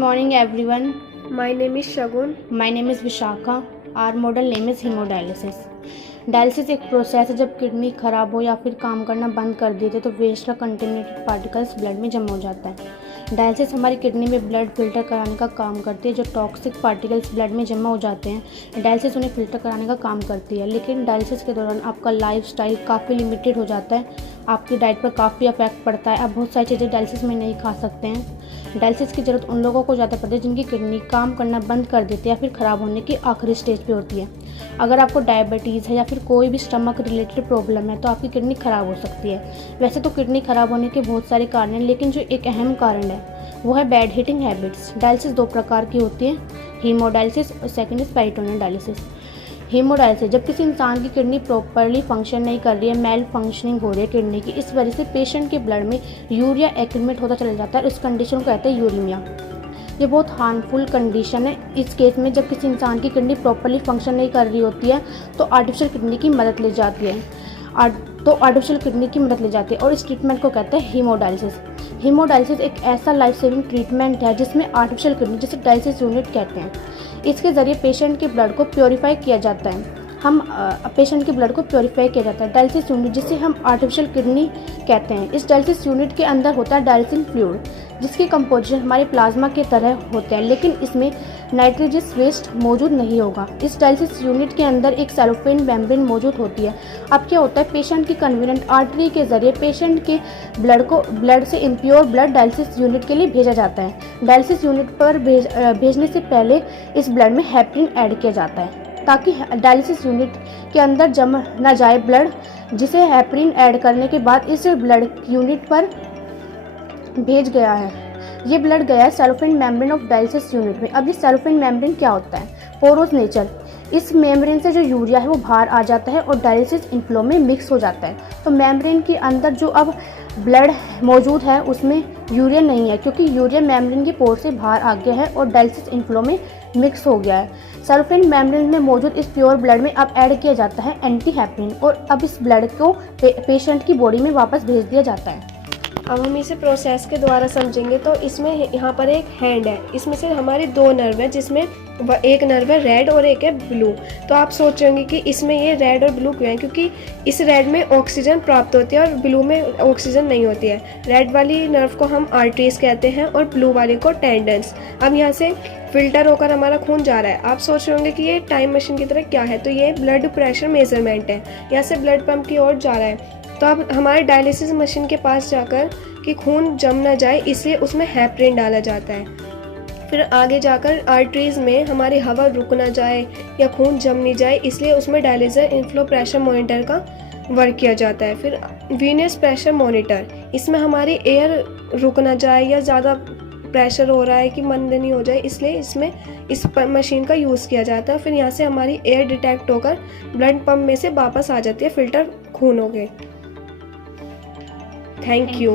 morning everyone. My name is Shagun. My name is Vishakha. Our model name is hemodialysis. Dialysis एक process है जब kidney खराब हो या फिर काम करना बंद कर देते तो वेस्ट का कंटेमिनेटेड पार्टिकल्स ब्लड में जमा हो जाता है। डायलिसिस हमारी किडनी में ब्लड फिल्टर कराने का काम करती है। जो टॉक्सिक पार्टिकल्स ब्लड में जमा हो जाते हैं डायलिसिस उन्हें फिल्टर कराने का काम करती है। लेकिन डायलिसिस के दौरान आपका लाइफस्टाइल काफ़ी लिमिटेड हो जाता है, आपकी डाइट पर काफ़ी इफेक्ट पड़ता है। आप बहुत सारी चीज़ें डायलिसिस में नहीं खा सकते हैं। डायलिसिस की ज़रूरत उन लोगों को ज़्यादा पड़ती है जिनकी किडनी काम करना बंद कर देती है या फिर ख़राब होने की आखिरी स्टेज पे होती है। अगर आपको डायबिटीज़ है या फिर कोई भी स्टमक रिलेटेड प्रॉब्लम है तो आपकी किडनी ख़राब हो सकती है। वैसे तो किडनी ख़राब होने के बहुत सारे कारण हैं, लेकिन जो एक अहम कारण है वो है बैड हीटिंग हैबिट्स। डायलिसिस दो प्रकार की होती है, हीमोडायलिसिस और second is peritoneal dialysis. Haemodialysis जब किसी इंसान की किडनी प्रॉपरली फंक्शन नहीं कर रही है, मेल फंक्शनिंग हो रही है किडनी की, इस वजह से पेशेंट के ब्लड में यूरिया एक्यूमुलेट होता चला जाता है। उस कंडीशन को कहते हैं यूरीमिया। ये बहुत हार्मफुल कंडीशन है। इस केस में जब किसी इंसान की किडनी प्रॉपरली फंक्शन नहीं कर रही होती है तो आर्टिफिशियल किडनी की मदद ली जाती है और इस ट्रीटमेंट को कहते हैं हीमोडायलिसिस। हीमोडायलिसिस एक ऐसा लाइफ सेविंग ट्रीटमेंट है जिसमें आर्टिफिशियल किडनी जिसे डायलिसिस यूनिट कहते हैं, इसके ज़रिए पेशेंट के ब्लड को प्योरीफाई किया जाता है। पेशेंट के ब्लड को प्योरीफाई किया जाता है। डायलिसिस यूनिट जिसे हम आर्टिफिशियल किडनी कहते हैं, इस डायलिसिस यूनिट के अंदर होता है डायलिसिस फ्लूइड जिसकी कंपोजिशन हमारे प्लाज्मा के तरह होते हैं, लेकिन इसमें नाइट्रोजस वेस्ट मौजूद नहीं होगा। इस डायलिसिस यूनिट के अंदर एक सेलोफेन मेम्ब्रेन मौजूद होती है। अब क्या होता है, पेशेंट की कन्वीनियंट आर्टरी के जरिए पेशेंट के ब्लड से इम्प्योर ब्लड डायलिसिस यूनिट के लिए भेजा जाता है। डायलिसिस यूनिट पर भेजने से पहले इस ब्लड में हेपरिन ऐड किया जाता है ताकि डायलिसिस यूनिट के अंदर जम न जाए ब्लड, जिसे हेपरिन ऐड करने के बाद इस ब्लड यूनिट पर भेज गया है। ये ब्लड गया है cellophane membrane of dialysis unit में। अब ये सेलोफेन मेम्ब्रेन क्या होता है? पोरोस नेचर। इस मेम्ब्रेन से जो यूरिया है वो बाहर आ जाता है और डायलिसिस इनफ्लो में मिक्स हो जाता है। तो मेम्ब्रेन के अंदर जो अब ब्लड मौजूद है उसमें यूरिया नहीं है, क्योंकि यूरिया मेम्ब्रेन के पोर से बाहर आ गया है और डायलिसिस इनफ्लो में मिक्स हो गया है। सेलोफेन मेम्ब्रेन में मौजूद इस प्योर ब्लड में अब ऐड किया जाता है एंटी हेपरिन और अब इस ब्लड को पेशेंट की बॉडी में वापस भेज दिया जाता है। अब हम इसे प्रोसेस के द्वारा समझेंगे। तो इसमें यहाँ पर एक हैंड है, इसमें से हमारे दो नर्व है, जिसमें एक नर्व है रेड और एक है ब्लू। तो आप सोचेंगे कि इसमें ये रेड और ब्लू क्यों है, क्योंकि इस रेड में ऑक्सीजन प्राप्त होती है और ब्लू में ऑक्सीजन नहीं होती है। रेड वाली नर्व को हम आर्टरीज कहते हैं और ब्लू वाली को टेंडन्स। अब यहाँ से फिल्टर होकर हमारा खून जा रहा है। आप सोच रहे होंगे कि ये टाइम मशीन की तरह क्या है, तो ये ब्लड प्रेशर मेजरमेंट है। यहाँ से ब्लड पंप की ओर जा रहा है। तो अब हमारे डायलिसिस मशीन के पास जाकर कि खून जम ना जाए इसलिए उसमें हेपरिन डाला जाता है। फिर आगे जाकर आर्टरीज में हमारी हवा रुक ना जाए या खून जम नहीं जाए इसलिए उसमें डायलिसिस इनफ्लो प्रेशर मॉनिटर का वर्क किया जाता है। फिर वीनस प्रेशर मॉनिटर, इसमें हमारी एयर रुक ना जाए या ज़्यादा प्रेशर हो रहा है कि मंद नहीं हो जाए इसलिए इसमें इस मशीन का यूज़ किया जाता है। फिर यहाँ से हमारी एयर डिटेक्ट होकर ब्लड पंप में से वापस आ जाती है फिल्टर खून हो गए। Thank you.